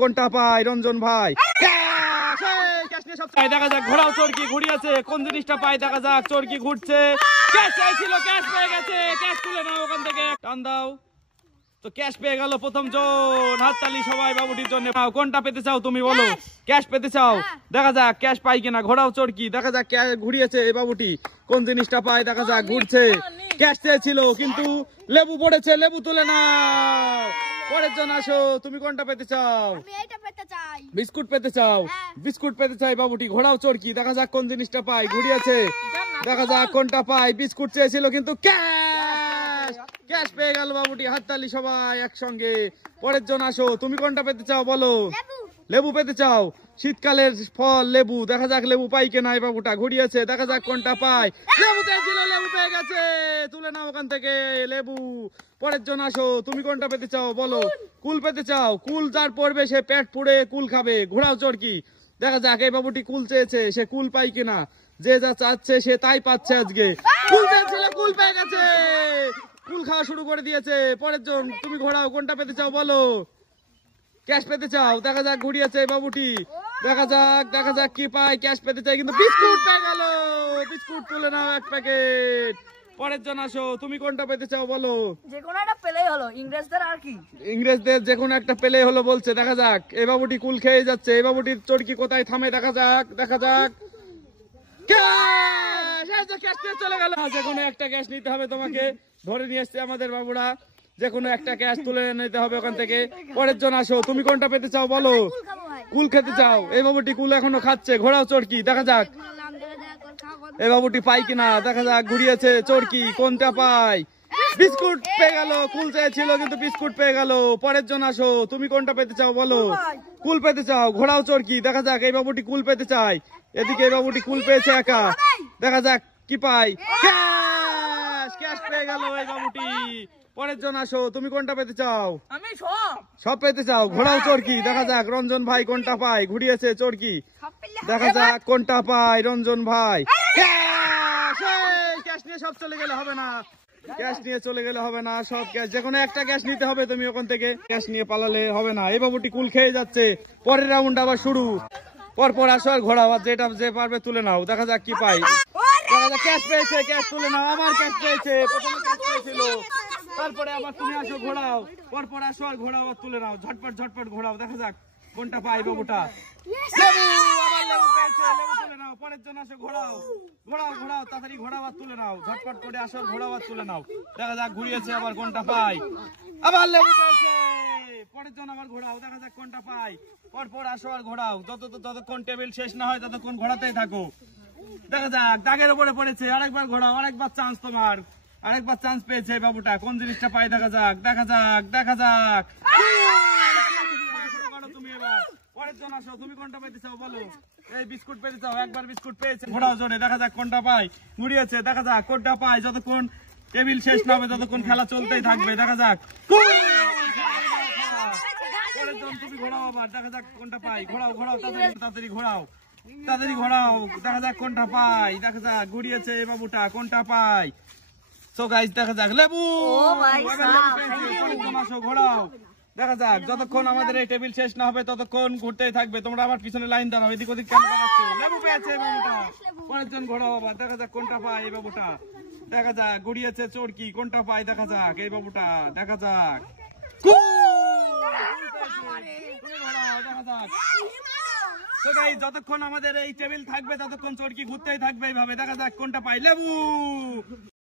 কোনটা পায় রঞ্জন ভাই? দেখা যাক ঘোড়াও চরকি ঘুরিয়েছে, কোন জিনিসটা পায় দেখা যাক। চরকি ঘুরছে, ক্যাশ চাইছিল, ক্যাশ পেয়ে গেছে। ক্যাশ তুলে নাও ওখান থেকে, টান দাও। তো ক্যাশ পেয়ে গেল প্রথম জন। হাততালি সবাই বাবুটির জন্য। কোনটা পেতে চাও তুমি বলো? ক্যাশ পেতে চাও? দেখা যাক ক্যাশ পাই কিনা। ঘোড়াও চরকি দেখা যাক ঘুরিয়েছে এই বাবুটি, কোন জিনিসটা পায় দেখা যাক। ঘুরছে, ক্যাশ চেয়েছিল কিন্তু লেবু পড়েছে, লেবু তুলে নাও। পরের জন আসো, তুমি কোনটা পেতে চাও? বিস্কুট পেতে চাও? বিস্কুট পেতে চাই বাবুটি। ঘোড়াও চরকি দেখা যাক কোন জিনিসটা পায়। ঘুরিয়েছে, দেখা যাক কোনটা পায়। বিস্কুট চেয়েছিল কিন্তু ক্যাশ, ক্যাশ পেয়ে গেল বাবুটি। হাততালি সবাই একসঙ্গে। পরের জন আসো, তুমি কোনটা পেতে চাও বলো? লেবু পেতে চাও? শীতকালের ফল লেবু, দেখা যাক লেবু পাই কিনা এই বাবুটা। ঘুরিয়েছে, দেখা যাক কোনটা পায়। লেবু চেয়েছিল, লেবু পেয়ে গেছে। তুলে নাও ওখান থেকে লেবু। পরের জন আসো, তুমি কোনটা পেতে চাও বলো? কুল পেতে চাও? কুল যার পড়বে সে পেট পুড়ে কুল খাবে। ঘোড়াও চরকি দেখা যাক এই বাবুটি কুল চেয়েছে, সে কুল পাই কিনা। যে যা চাচ্ছে সে তাই পাচ্ছে আজকে। কুল চেয়েছিল, কুল পেয়ে গেছে। কুল খাওয়া শুরু করে দিয়েছে। পরের জন, তুমি ঘোড়াও কোনটা পেতে চাও বলো? ক্যাশ পেতে চাও? দেখা যাক ঘুরিয়েছে বাবুটি, দেখা যাক, দেখা যাক কি পায়। ক্যাশ পেতে চাই কিন্তু বিস্কুট পেয়ে গেল। বিস্কুট তুলে নাও এক প্যাকেট। পরের জন আসো, তুমি কোনটা পেতে চাও বলো? যে কোনো একটা পেলেই হলো, ইংরেজদের আর কি। ইংরেজদের যে কোনো একটা পেলেই হলো বলছে। দেখা যাক এই বাবুটি কুল খেয়ে যাচ্ছে। এই বাবুটির চরকি কোথায় থামে দেখা যাক, দেখা যাক। ক্যাশ নিয়ে চলে গেল। যে কোনো একটা ক্যাশ নিতে হবে তোমাকে, ধরে নিয়ে এসছে আমাদের বাবুরা। যে কোনো একটা ক্যাশ তুলে নিতে হবে ওখান থেকে। পরের জন আসো, তুমি কোনটা পেতে চাও বলো? কুল খেতে চাও? এই বাবুটি কুল এখনো খাচ্ছে। ঘোড়াও চরকি দেখা যাক এই বাবুটি পাই কিনা। দেখা যাক ঘুরিয়েছে, চরকি কোনটা পায়। বিস্কুট পেয়ে গেল। কুল চেয়েছিল কিন্তু বিস্কুট পেয়ে গেল। পরের জন আসো, তুমি কোনটা পেতে চাও বলো? কুল পেতে চাও? ঘোড়াও চরকি দেখা যাক এই বাবুটি কুল পেতে চায়। এদিকে এই বাবুটি কুল পেয়েছে একা, দেখা যাক কি পায়। ক্যাশ, ক্যাশ পেয়ে গেল এই বাবুটি। পরের জন আসো, তুমি কোনটা পেতে চাও? আমি সব পেতে চাও? ঘোড়াও চরকি দেখা যাক রঞ্জন ভাই কোনটা পায়। ঘুরিয়েছে চরকি, দেখা যাক কোনটা পায় রঞ্জন ভাই। ক্যাশ নিয়ে সব চলে গেলে হবে না, ক্যাশ নিয়ে চলে গেলে হবে না। সব ক্যাশ, যে কোনো একটা ক্যাশ নিতে হবে তুমি ওখান থেকে। ক্যাশ নিয়ে পালালে হবে না। এই বাবুটি কুল খেয়ে যাচ্ছে। পরের রাউন্ড আবার শুরু। পরপর আসো আর ঘোড়াও, আর যেটা যে পারবে তুলে নাও। দেখা যাক কি পাই। দেখা যাক ক্যাশ পেয়েছে, ক্যাশ তুলে নাও। আমার ক্যাশ পেয়েছে, প্রথমে ক্যাশ পেয়েছিল, তারপরে আবার তুমি আসো ঘোড়াও। পরপর আসো আর ঘোড়াও আবার তুলে নাও। ঝটপট ঝটপট ঘোড়াও, দেখা যাক কোনটা পাই বাবুটা। লেবু, আবার লেবু পেয়েছে, লেবু তুলে নাও। পরের জন আসো, ঘোড়াও ঘোড়াও ঘোড়াও, তাড়াতাড়ি ঘোড়াও আর তুলে নাও। ঝটপট করে আসো, ঘোড়াও আর তুলে নাও। দেখা যাক ঘুরিয়েছে আবার কোনটা পাই। আবার লেবু পেয়েছে। পরের জন আবার ঘোড়াও, দেখা যাক কোনটা পাই। পরপর আসো আর ঘোড়াও। যতক্ষণ টেবিল শেষ না হয় ততক্ষণ ঘোড়াতেই থাকো। দেখা যাক দাগের উপরে পড়েছে। আরেকবার ঘোড়াও, আরেকবার চান্স তোমার। আরেকবার চান্স পেয়েছে বাবুটা, কোন জিনিসটা পাই দেখা যাক, দেখা যাক, দেখা যাক। তুমি এবার পরের জন আসো, তুমি কোনটা পেতে চাও বলো? এই বিস্কুট পেতে চাও? একবার বিস্কুট পেয়েছে ঘোড়াও জোরে, দেখা যাক কোনটা পাই। ঘুরিয়েছে, দেখা যাক কোনটা পাই। যতক্ষণ টেবিল শেষ না হবে ততক্ষণ খেলা চলতেই থাকবে। দেখা যাক পরের জন, তুমি ঘোড়াও আবার, দেখা যাক কোনটা পাই। ঘোড়াও ঘোড়াও, তাড়াতাড়ি তাড়াতাড়ি ঘোড়াও, তাড়াতাড়ি ঘোড়াও, দেখা যাক কোনটা পাই। দেখা যাক ঘুরিয়েছে এই বাবুটা, কোনটা পাই। সো গাইস দেখা যাক লেবু। ঘোড়াও, দেখা যাক যতক্ষণ আমাদের এই টেবিল শেষ না হবে ততক্ষণ ঘুরতেই থাকবে। তোমরা আবার পিছনে লাইন দাঁড়াও, এদিক ওদিক কেন দেখাচ্ছ? লেবু পেয়েছে এই বাবুটা। পরের জন ঘোড়াও আবার, দেখা যাক কোনটা পায় এই বাবুটা। দেখা যাক ঘুরিয়েছে চরকি, কোনটা পায় দেখা যাক এই বাবুটা। দেখা যাক যতক্ষণ আমাদের এই টেবিল থাকবে ততক্ষণ চরকি ঘুরতেই থাকবে এইভাবে। দেখা যাক কোনটা পাই। লেবু।